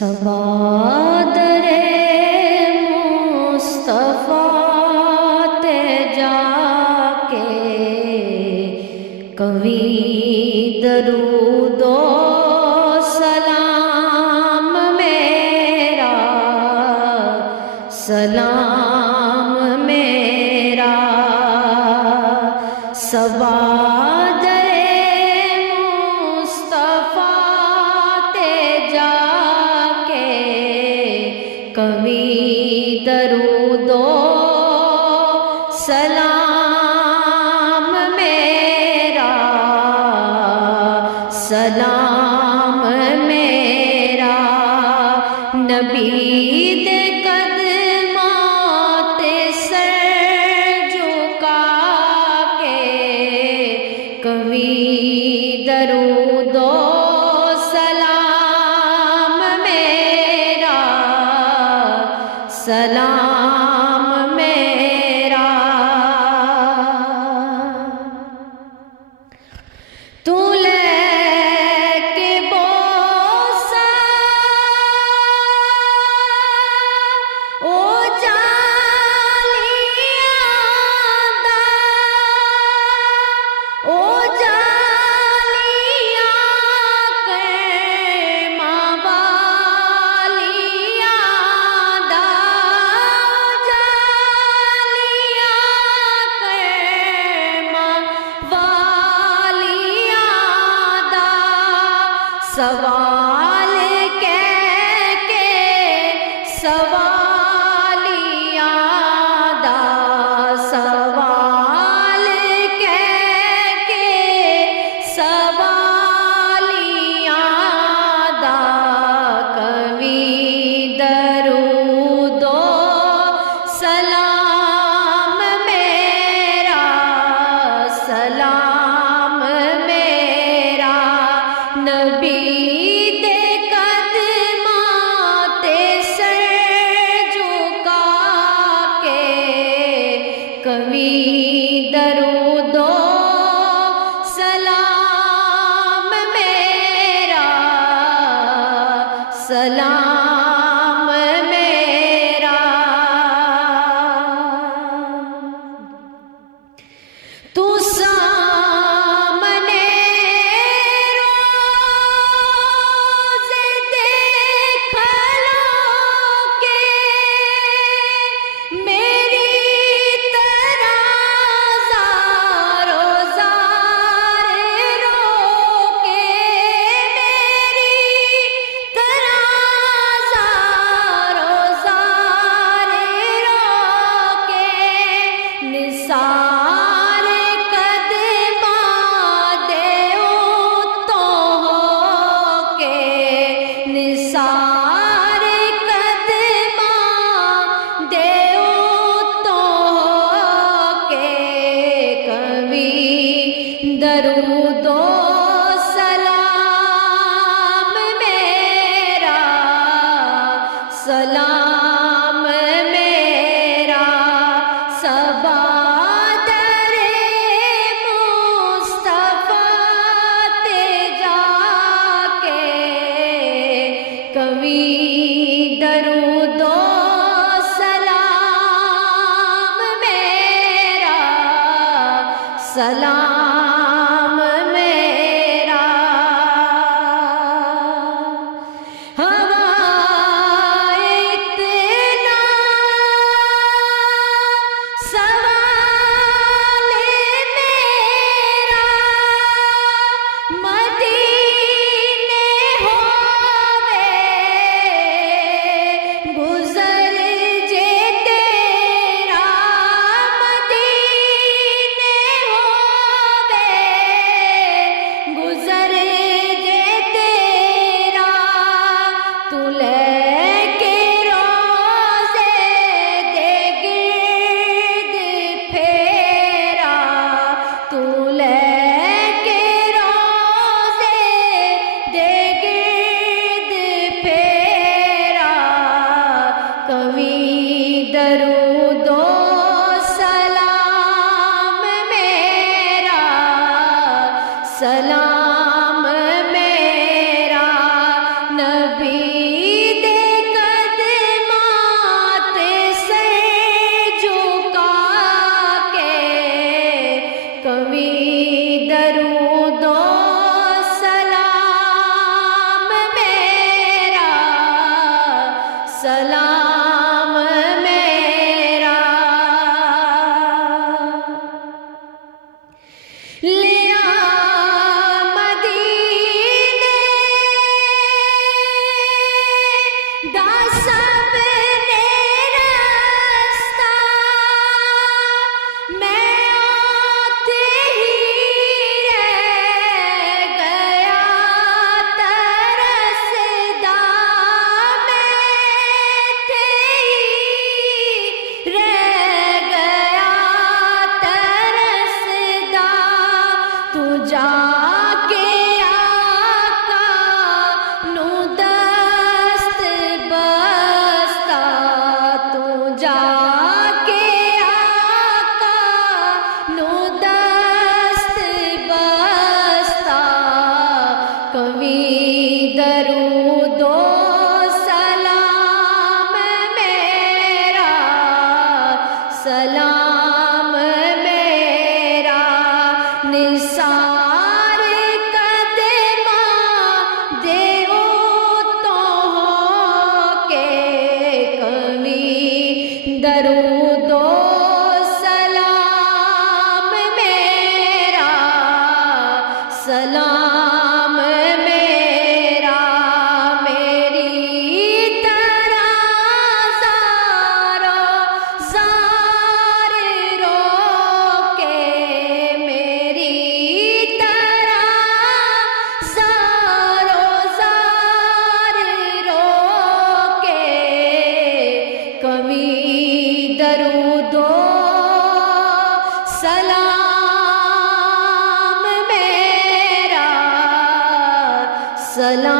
سوادر مصطفیٰ تے جا کے کوی درود و سلام میرا، سلام میرا سوادر کوی درود و سلام میرا، سلام میرا نبی دے قدماں تے سر جھکا کے کوی درود و سلام میرا۔ تو لے کے بوسہ او جالیاں دا، او جالیاں کرماں والیاں دا، سوال کہہ کے سوالیاں دا، سوال کہہ کے سوالیاں دا کوی درود و سلام میرا، سلام میرا نبی کوی درود و سلام میرا، سلام میرا تو سامنے روز دیکھ لو کہ میری درود و سلام میرا، سلام میرا سوادر مصطفیٰ تے جا کے کوی درود و سلام میرا، سلام میرا ہوائے اتنا سوال میرا مدینے ہووے درود و سلام میرا، سلام میرا نثار قدماں دیو تو کے کمی، درود و سلام میرا، سلام میرا میری طرح زارو زار رو کے، میری طرح زارو زار رو کے کبھی درود و سلام میرا، سلام